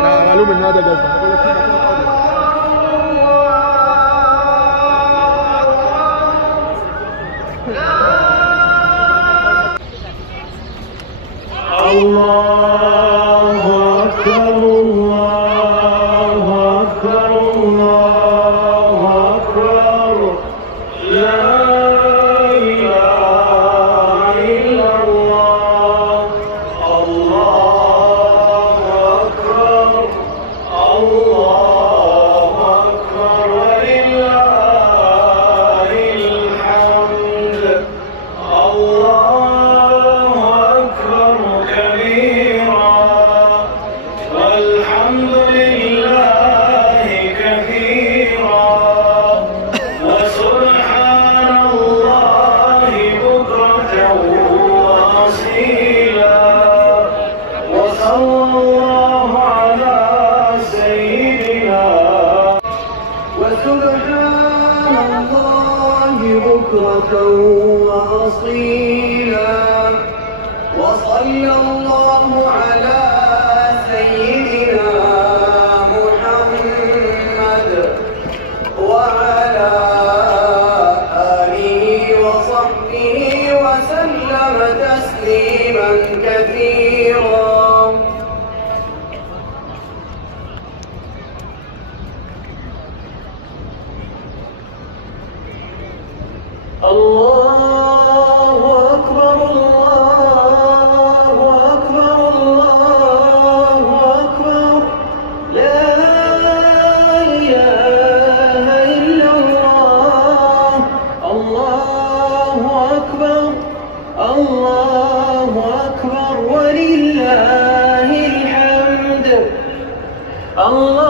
انا معلوم ان هذا جزمه بقول لك في مكان فاضي. الله أكبر الله أكبر الله أكبر لا إله إلا الله الله أكبر الله أكبر ولله الحمد الله أكبر كبيرا والحمد لله كثيرا وسبحان الله بكرة وأصيلا وصلى الله على سيدنا وسبحان الله بكرة وأصيلا وصلى الله على سيدنا محمد وعلى آله وصحبه وسلم تسليما كثيرا. الله أكبر الله أكبر الله أكبر لا إله إلا الله الله أكبر الله أكبر ولله الحمد الله